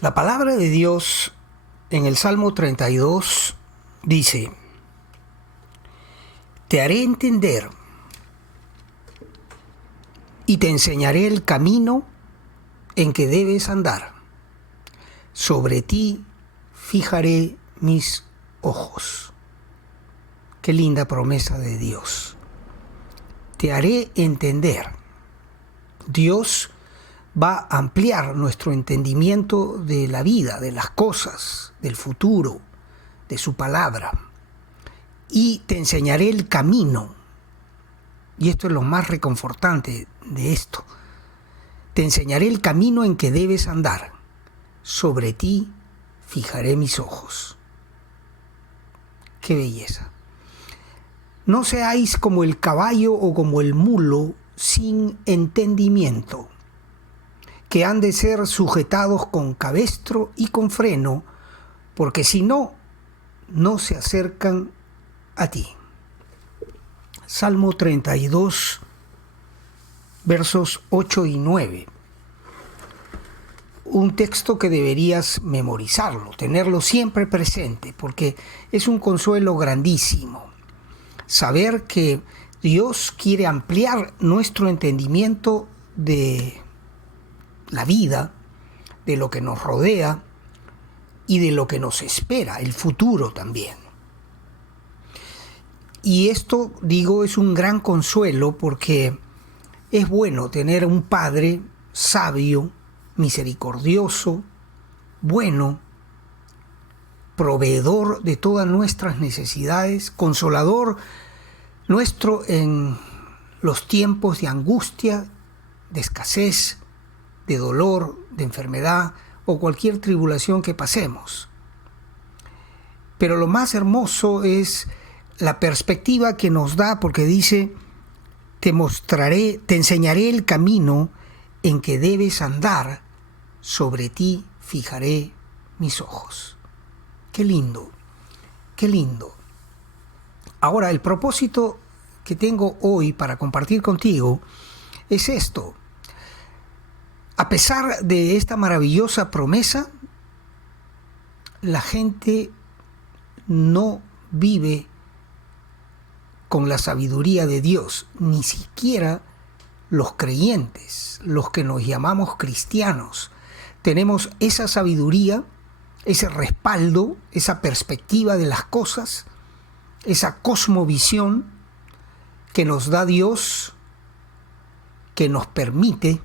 La palabra de Dios en el Salmo 32 dice: te haré entender y te enseñaré el camino en que debes andar. Sobre ti fijaré mis ojos. Qué linda promesa de Dios. Te haré entender. Dios va a ampliar nuestro entendimiento de la vida, de las cosas, del futuro, de su palabra. Y te enseñaré el camino. Y esto es lo más reconfortante de esto. Te enseñaré el camino en que debes andar. Sobre ti fijaré mis ojos. ¡Qué belleza! No seáis como el caballo o como el mulo sin entendimiento, que han de ser sujetados con cabestro y con freno, porque si no, no se acercan a ti. Salmo 32, versos 8 y 9. Un texto que deberías memorizarlo, tenerlo siempre presente, porque es un consuelo grandísimo. Saber que Dios quiere ampliar nuestro entendimiento de la vida, de lo que nos rodea y de lo que nos espera, el futuro también. Y esto, digo, es un gran consuelo porque es bueno tener un Padre sabio, misericordioso, bueno, proveedor de todas nuestras necesidades, consolador nuestro en los tiempos de angustia, de escasez, de dolor, de enfermedad o cualquier tribulación que pasemos. Pero lo más hermoso es la perspectiva que nos da, porque dice: te enseñaré el camino en que debes andar, sobre ti fijaré mis ojos. Qué lindo, qué lindo. Ahora, el propósito que tengo hoy para compartir contigo es esto. A pesar de esta maravillosa promesa, la gente no vive con la sabiduría de Dios, ni siquiera los creyentes, los que nos llamamos cristianos. Tenemos esa sabiduría, ese respaldo, esa perspectiva de las cosas, esa cosmovisión que nos da Dios, que nos permite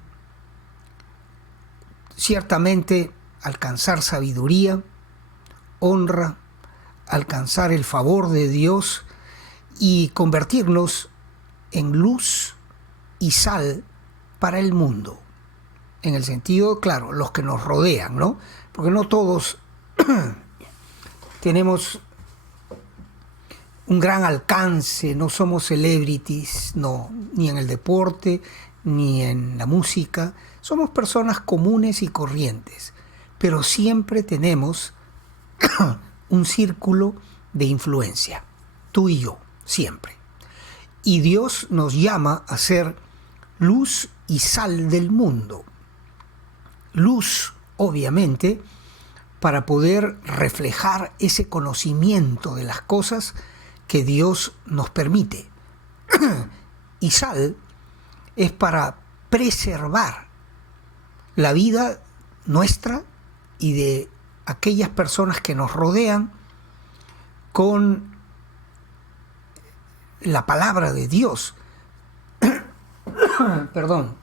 ciertamente alcanzar sabiduría, honra, alcanzar el favor de Dios y convertirnos en luz y sal para el mundo. En el sentido, claro, los que nos rodean, ¿no? Porque no todos tenemos un gran alcance, no somos celebrities, no, ni en el deporte, ni en la música. Somos personas comunes y corrientes, pero siempre tenemos un círculo de influencia, tú y yo, siempre. Y Dios nos llama a ser luz y sal del mundo. Luz, obviamente, para poder reflejar ese conocimiento de las cosas que Dios nos permite. Y sal es para preservar la vida nuestra y de aquellas personas que nos rodean con la palabra de Dios. Perdón.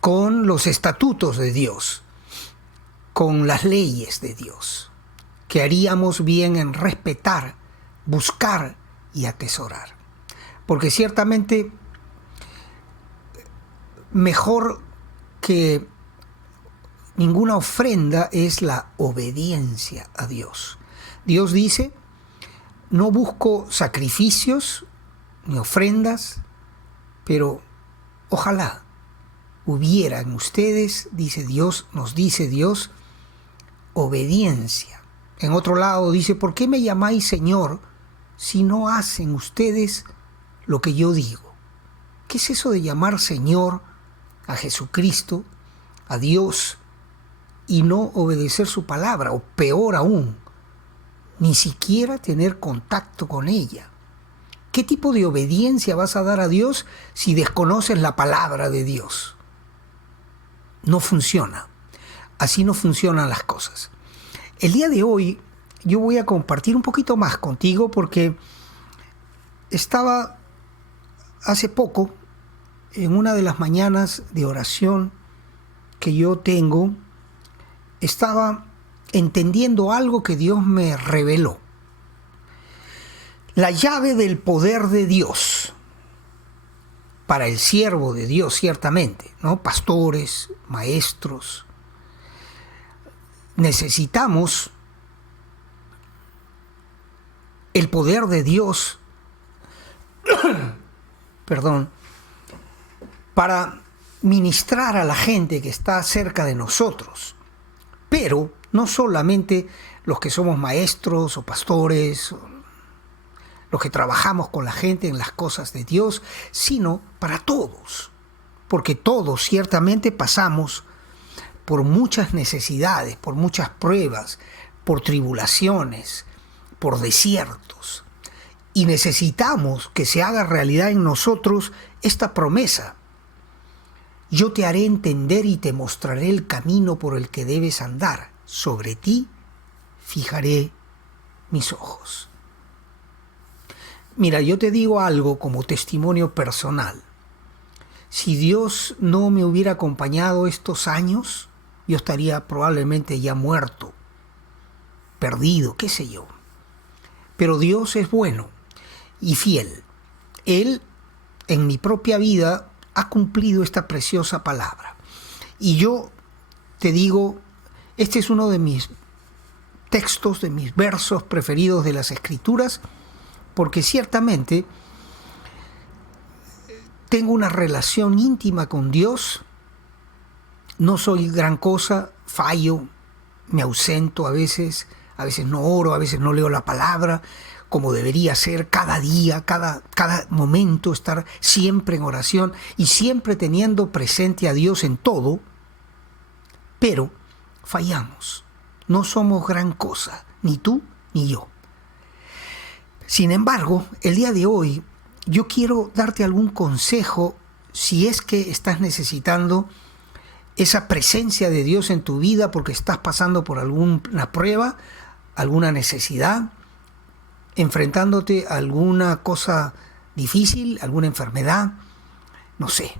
Con los estatutos de Dios, con las leyes de Dios, que haríamos bien en respetar, buscar y atesorar. Porque ciertamente mejor que ninguna ofrenda es la obediencia a Dios. Dios dice: no busco sacrificios ni ofrendas, pero ojalá hubiera en ustedes, nos dice Dios, obediencia. En otro lado dice: ¿por qué me llamáis Señor si no hacen ustedes lo que yo digo? ¿Qué es eso de llamar Señor a Jesucristo, a Dios, y no obedecer su palabra, o peor aún, ni siquiera tener contacto con ella. ¿Qué tipo de obediencia vas a dar a Dios si desconoces la palabra de Dios? No funciona. Así no funcionan las cosas. El día de hoy yo voy a compartir un poquito más contigo porque estaba hace poco en una de las mañanas de oración que yo tengo, estaba entendiendo algo que Dios me reveló. La llave del poder de Dios para el siervo de Dios, ciertamente, ¿no? Pastores, maestros. Necesitamos el poder de Dios, para ministrar a la gente que está cerca de nosotros. Pero no solamente los que somos maestros o pastores, los que trabajamos con la gente en las cosas de Dios, sino para todos. Porque todos ciertamente pasamos por muchas necesidades, por muchas pruebas, por tribulaciones, por desiertos. Y necesitamos que se haga realidad en nosotros esta promesa. Yo te haré entender y te mostraré el camino por el que debes andar. Sobre ti fijaré mis ojos. Mira, yo te digo algo como testimonio personal. Si Dios no me hubiera acompañado estos años, yo estaría probablemente ya muerto, perdido, qué sé yo. Pero Dios es bueno y fiel. Él, en mi propia vida, ha cumplido esta preciosa palabra. Y yo te digo, este es uno de mis textos, de mis versos preferidos de las Escrituras, porque ciertamente tengo una relación íntima con Dios. No soy gran cosa, fallo, me ausento a veces no oro, a veces no leo la palabra como debería ser, cada día, cada momento, estar siempre en oración y siempre teniendo presente a Dios en todo, pero fallamos. No somos gran cosa, ni tú ni yo. Sin embargo, el día de hoy yo quiero darte algún consejo si es que estás necesitando esa presencia de Dios en tu vida porque estás pasando por alguna prueba, alguna necesidad, enfrentándote a alguna cosa difícil, alguna enfermedad, no sé.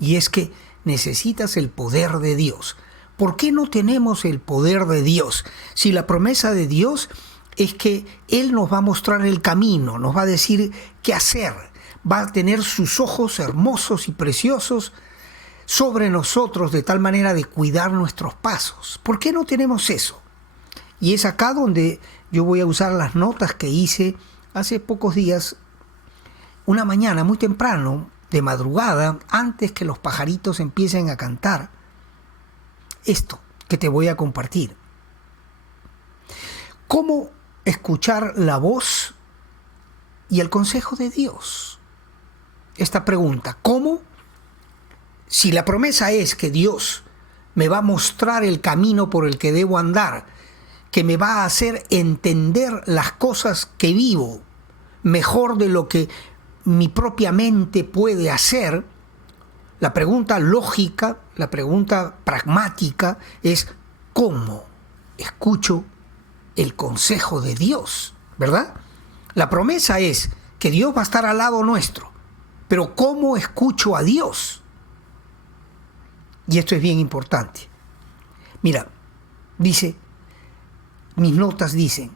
Y es que necesitas el poder de Dios. ¿Por qué no tenemos el poder de Dios? Si la promesa de Dios es que Él nos va a mostrar el camino, nos va a decir qué hacer, va a tener sus ojos hermosos y preciosos sobre nosotros de tal manera de cuidar nuestros pasos. ¿Por qué no tenemos eso? Y es acá donde yo voy a usar las notas que hice hace pocos días, una mañana muy temprano, de madrugada, antes que los pajaritos empiecen a cantar. Esto que te voy a compartir. ¿Cómo escuchar la voz y el consejo de Dios? Esta pregunta, ¿cómo? Si la promesa es que Dios me va a mostrar el camino por el que debo andar, que me va a hacer entender las cosas que vivo mejor de lo que mi propia mente puede hacer, la pregunta lógica, la pregunta pragmática es ¿cómo escucho el consejo de Dios? ¿Verdad? La promesa es que Dios va a estar al lado nuestro, pero ¿cómo escucho a Dios? Y esto es bien importante. Mira, mis notas dicen,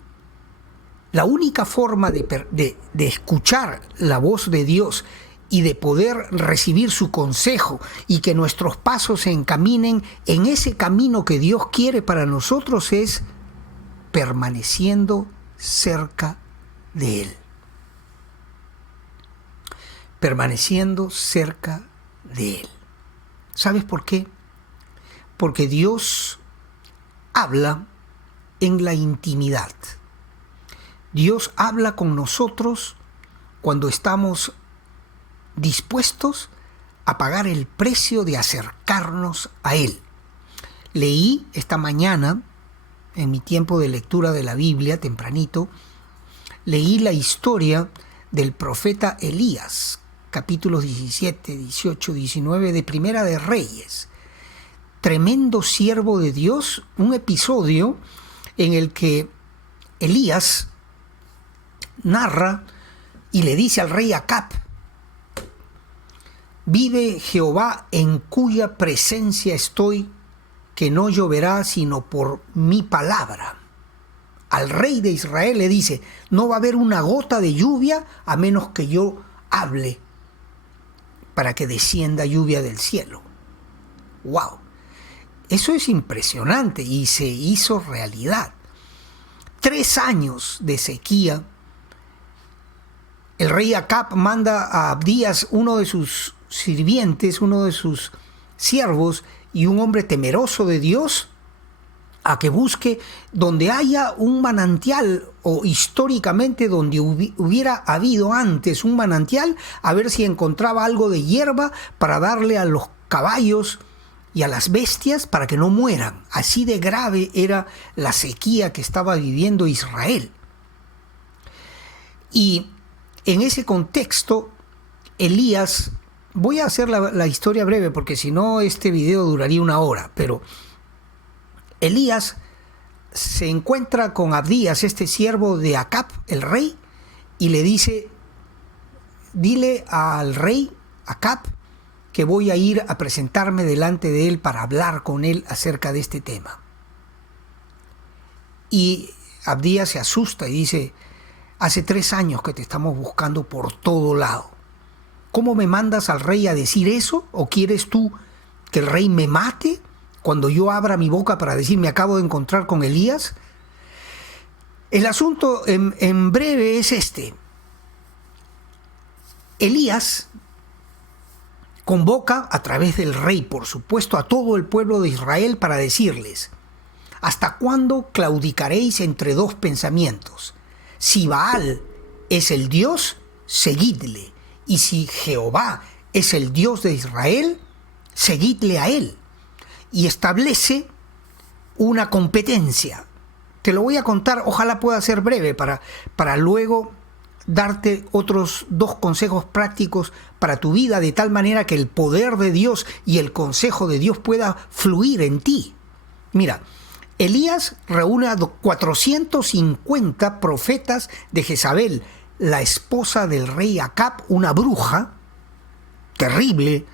la única forma de escuchar la voz de Dios y de poder recibir su consejo y que nuestros pasos se encaminen en ese camino que Dios quiere para nosotros es permaneciendo cerca de Él. Permaneciendo cerca de Él. ¿Sabes por qué? Porque Dios habla en la intimidad. Dios habla con nosotros cuando estamos dispuestos a pagar el precio de acercarnos a Él. Leí esta mañana, en mi tiempo de lectura de la Biblia, tempranito, leí la historia del profeta Elías, capítulos 17, 18, 19 de Primera de Reyes. Tremendo siervo de Dios, un episodio en el que Elías narra y le dice al rey Acab: vive Jehová en cuya presencia estoy, que no lloverá sino por mi palabra. Al rey de Israel le dice: no va a haber una gota de lluvia a menos que yo hable para que descienda lluvia del cielo. ¡Wow! Eso es impresionante y se hizo realidad. 3 años de sequía. El rey Acab manda a Abdías, uno de sus sirvientes, uno de sus siervos y un hombre temeroso de Dios, a que busque donde haya un manantial, o históricamente donde hubiera habido antes un manantial, a ver si encontraba algo de hierba para darle a los caballos y a las bestias para que no mueran. Así de grave era la sequía que estaba viviendo Israel. Y en ese contexto, Elías, voy a hacer la historia breve porque si no este video duraría 1 hora, pero Elías se encuentra con Abdías, este siervo de Acab, el rey, y le dice: dile al rey Acab que voy a ir a presentarme delante de él para hablar con él acerca de este tema. Y Abdías se asusta y dice: hace 3 años que te estamos buscando por todo lado. ¿Cómo me mandas al rey a decir eso? ¿O quieres tú que el rey me mate cuando yo abra mi boca para decir me acabo de encontrar con Elías? El asunto en breve es este. Elías convoca a través del rey, por supuesto, a todo el pueblo de Israel para decirles: ¿hasta cuándo claudicaréis entre 2 pensamientos? Si Baal es el Dios, seguidle. Y si Jehová es el Dios de Israel, seguidle a él. Y establece una competencia. Te lo voy a contar, ojalá pueda ser breve para luego darte otros 2 consejos prácticos para tu vida, de tal manera que el poder de Dios y el consejo de Dios pueda fluir en ti. Mira, Elías reúne a 450 profetas de Jezabel, la esposa del rey Acab, una bruja terrible,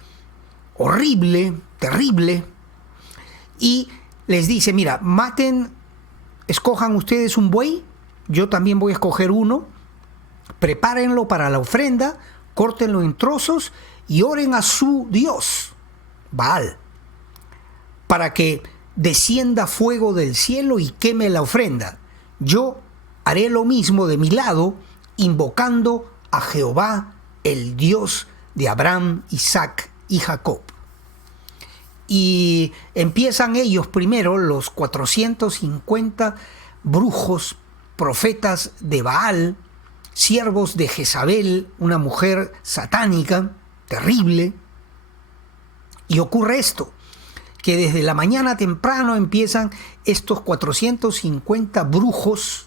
horrible, terrible, y les dice: mira, escojan ustedes un buey, yo también voy a escoger uno, prepárenlo para la ofrenda, córtenlo en trozos y oren a su Dios, Baal, para que descienda fuego del cielo y queme la ofrenda. Yo haré lo mismo de mi lado, invocando a Jehová, el Dios de Abraham, Isaac y Jacob. Y empiezan ellos primero, los 450 brujos, profetas de Baal, siervos de Jezabel, una mujer satánica, terrible. Y ocurre esto, que desde la mañana temprano empiezan estos 450 brujos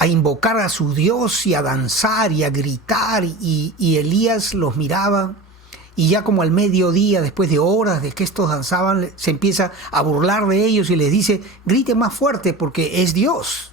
a invocar a su Dios y a danzar y a gritar, y Elías los miraba, y ya como al mediodía, después de horas de que estos danzaban, se empieza a burlar de ellos y les dice: griten más fuerte porque es Dios.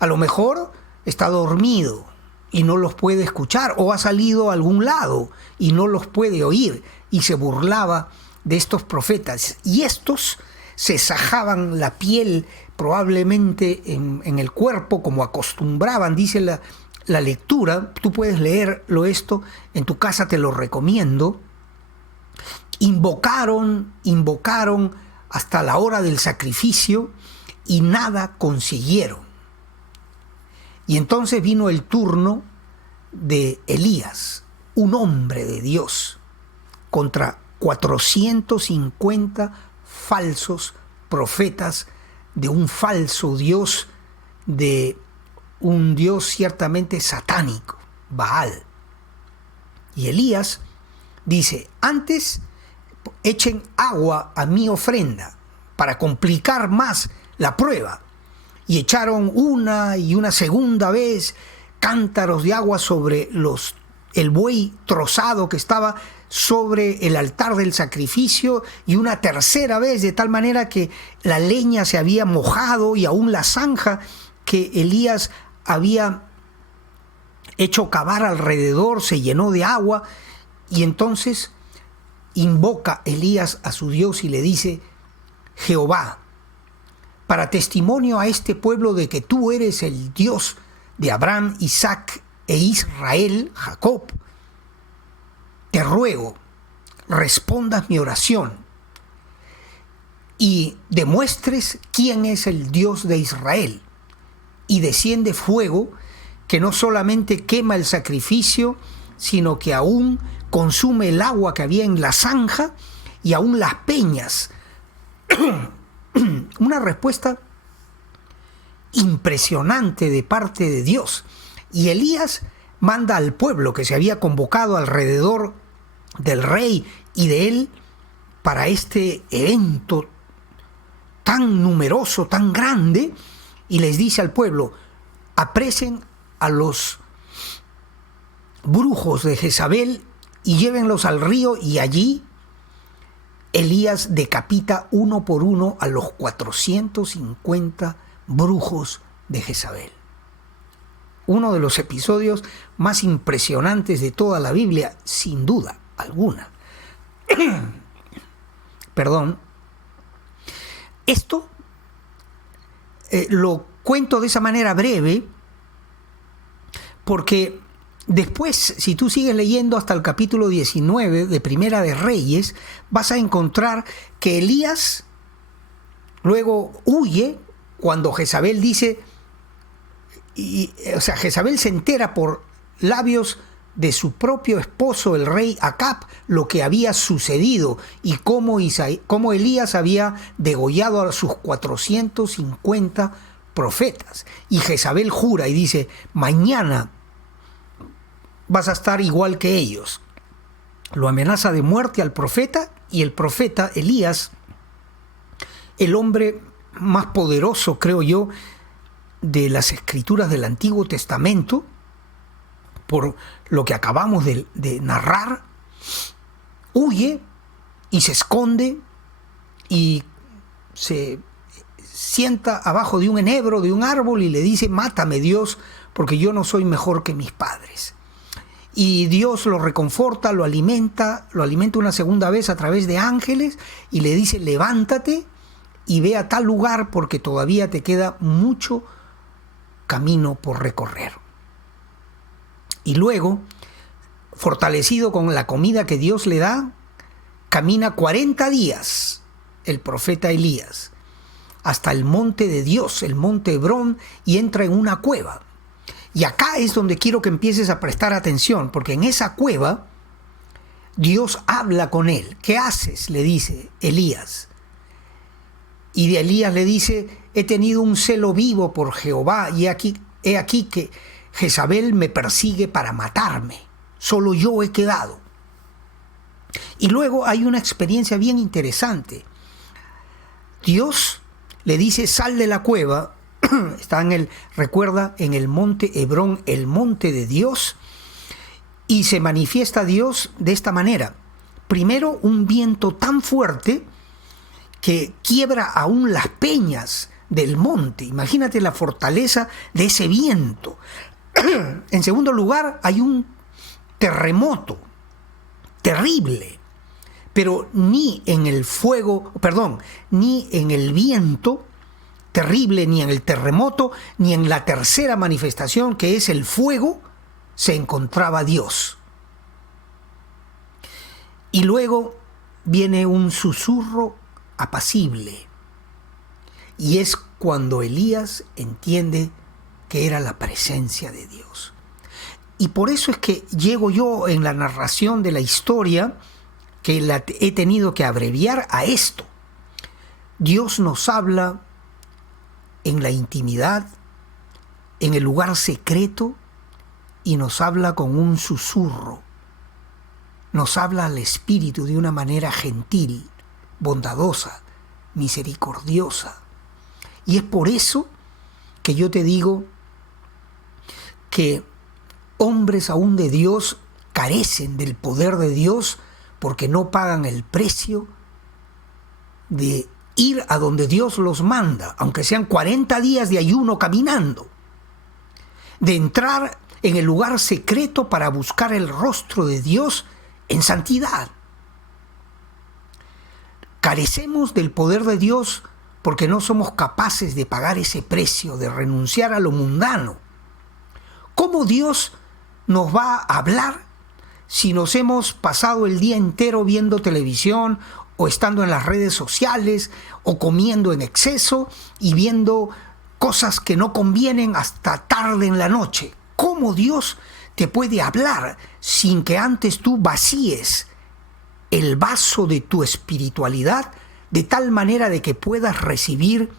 A lo mejor está dormido y no los puede escuchar, o ha salido a algún lado y no los puede oír, y se burlaba de estos profetas. Y estos se sajaban la piel probablemente en el cuerpo, como acostumbraban, dice la lectura. Tú puedes leerlo esto en tu casa, te lo recomiendo. Invocaron hasta la hora del sacrificio y nada consiguieron. Y entonces vino el turno de Elías, un hombre de Dios, contra 450 falsos profetas de un falso Dios, de un Dios ciertamente satánico, Baal. Y Elías dice: antes echen agua a mi ofrenda para complicar más la prueba. Y echaron una y una segunda vez cántaros de agua sobre el buey trozado que estaba sobre el altar del sacrificio, y una tercera vez, de tal manera que la leña se había mojado y aún la zanja que Elías había hecho cavar alrededor se llenó de agua. Y entonces invoca Elías a su Dios y le dice: Jehová, para testimonio a este pueblo de que tú eres el Dios de Abraham, Isaac e Israel, Jacob, te ruego, respondas mi oración y demuestres quién es el Dios de Israel, y desciende fuego que no solamente quema el sacrificio, sino que aún consume el agua que había en la zanja y aún las peñas. Una respuesta impresionante de parte de Dios. Y Elías manda al pueblo que se había convocado alrededor del rey y de él para este evento tan numeroso, tan grande, y les dice al pueblo: apresen a los brujos de Jezabel y llévenlos al río. Y allí Elías decapita uno por uno a los 450 brujos de Jezabel. Uno de los episodios más impresionantes de toda la Biblia, sin duda alguna. Perdón. Esto lo cuento de esa manera breve porque después, si tú sigues leyendo hasta el capítulo 19 de Primera de Reyes, vas a encontrar que Elías luego huye cuando Jezabel dice, Jezabel se entera por labios de su propio esposo, el rey Acab, lo que había sucedido y cómo Elías había degollado a sus 450 profetas. Y Jezabel jura y dice: mañana vas a estar igual que ellos. Lo amenaza de muerte al profeta, y el profeta Elías, el hombre más poderoso, creo yo, de las escrituras del Antiguo Testamento, por lo que acabamos de narrar, huye y se esconde y se sienta abajo de un enebro, de un árbol, y le dice: mátame, Dios, porque yo no soy mejor que mis padres. Y Dios lo reconforta, lo alimenta una segunda vez a través de ángeles, y le dice: levántate y ve a tal lugar, porque todavía te queda mucho camino por recorrer. Y luego, fortalecido con la comida que Dios le da, camina 40 días el profeta Elías hasta el monte de Dios, el monte Hebrón, y entra en una cueva. Y acá es donde quiero que empieces a prestar atención, porque en esa cueva Dios habla con él. ¿Qué haces?, le dice Elías. Y de Elías le dice: he tenido un celo vivo por Jehová, y he aquí que Jezabel me persigue para matarme. Solo yo he quedado. Y luego hay una experiencia bien interesante. Dios le dice: sal de la cueva. Está recuerda, en el monte Hebrón, el monte de Dios, y se manifiesta Dios de esta manera. Primero, un viento tan fuerte que quiebra aún las peñas del monte. Imagínate la fortaleza de ese viento. En segundo lugar, hay un terremoto terrible, pero ni en el viento terrible, ni en el terremoto, ni en la tercera manifestación, que es el fuego, se encontraba Dios. Y luego viene un susurro apacible, y es cuando Elías entiende que era la presencia de Dios. Y por eso es que llego yo en la narración de la historia, que la he tenido que abreviar a esto. Dios nos habla en la intimidad, en el lugar secreto, y nos habla con un susurro. nos habla al Espíritu de una manera gentil, bondadosa, misericordiosa. Y es por eso que yo te digo que hombres aún de Dios carecen del poder de Dios porque no pagan el precio de ir a donde Dios los manda, aunque sean 40 días de ayuno caminando, de entrar en el lugar secreto para buscar el rostro de Dios en santidad. Carecemos del poder de Dios porque no somos capaces de pagar ese precio, de renunciar a lo mundano. ¿Cómo Dios nos va a hablar si nos hemos pasado el día entero viendo televisión o estando en las redes sociales o comiendo en exceso y viendo cosas que no convienen hasta tarde en la noche? ¿Cómo Dios te puede hablar sin que antes tú vacíes el vaso de tu espiritualidad de tal manera de que puedas recibir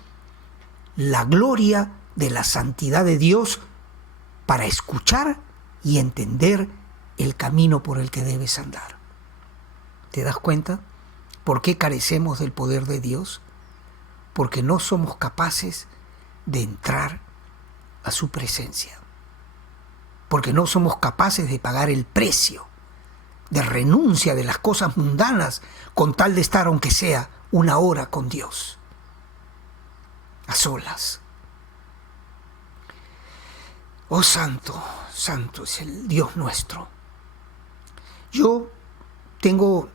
la gloria de la santidad de Dios para escuchar y entender el camino por el que debes andar? ¿Te das cuenta? ¿Por qué carecemos del poder de Dios? Porque no somos capaces de entrar a su presencia. Porque no somos capaces de pagar el precio de renuncia de las cosas mundanas con tal de estar, aunque sea una hora, con Dios, a solas. Oh, santo, santo es el Dios nuestro. Yo tengo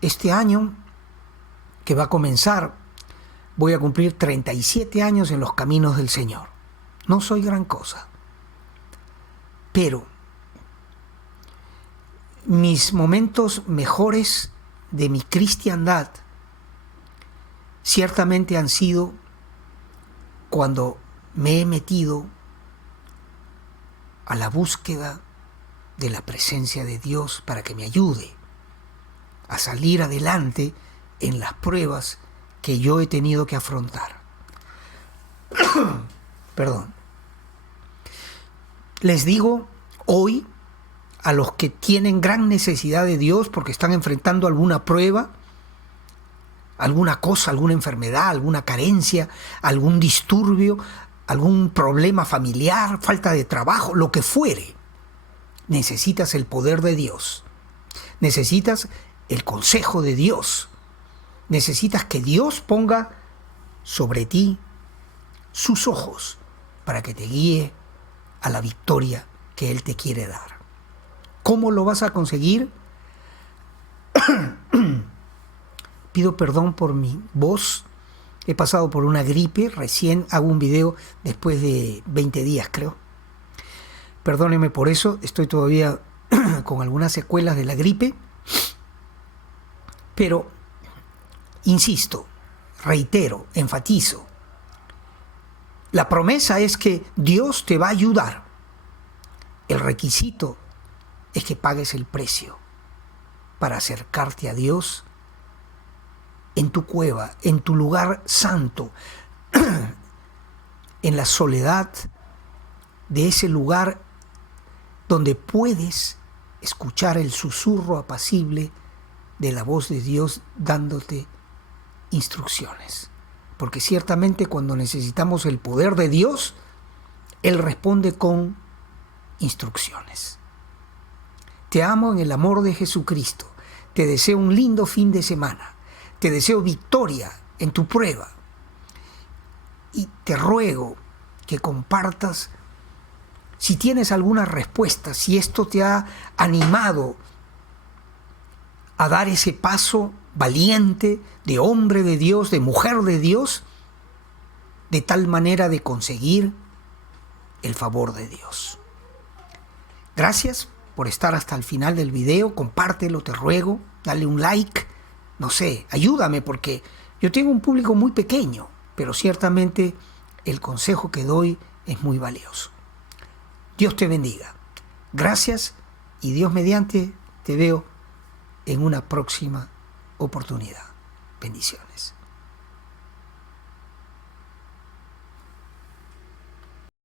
este año que va a comenzar, voy a cumplir 37 años en los caminos del Señor. No soy gran cosa, pero mis momentos mejores de mi cristiandad ciertamente han sido cuando me he metido a la búsqueda de la presencia de Dios para que me ayude a salir adelante en las pruebas que yo he tenido que afrontar. Perdón. Les digo hoy a los que tienen gran necesidad de Dios porque están enfrentando alguna prueba, alguna cosa, alguna enfermedad, alguna carencia, algún disturbio, algún problema familiar, falta de trabajo, lo que fuere. Necesitas el poder de Dios. Necesitas el consejo de Dios. Necesitas que Dios ponga sobre ti sus ojos para que te guíe a la victoria que Él te quiere dar. ¿Cómo lo vas a conseguir? Pido perdón por mi voz. He pasado por una gripe. Recién hago un video después de 20 días, creo. Perdónenme por eso. Estoy todavía con algunas secuelas de la gripe. Pero, insisto, reitero, enfatizo. La promesa es que Dios te va a ayudar. El requisito es que pagues el precio para acercarte a Dios en tu cueva, en tu lugar santo, en la soledad de ese lugar donde puedes escuchar el susurro apacible de la voz de Dios dándote instrucciones. Porque ciertamente cuando necesitamos el poder de Dios, Él responde con instrucciones. Te amo en el amor de Jesucristo. Te deseo un lindo fin de semana. Te deseo victoria en tu prueba. Y te ruego que compartas, si tienes alguna respuesta, si esto te ha animado a dar ese paso valiente de hombre de Dios, de mujer de Dios, de tal manera de conseguir el favor de Dios. Gracias por estar hasta el final del video. Compártelo, te ruego, dale un like, no sé, ayúdame porque yo tengo un público muy pequeño, pero ciertamente el consejo que doy es muy valioso. Dios te bendiga. Gracias y Dios mediante te veo en una próxima oportunidad. Bendiciones.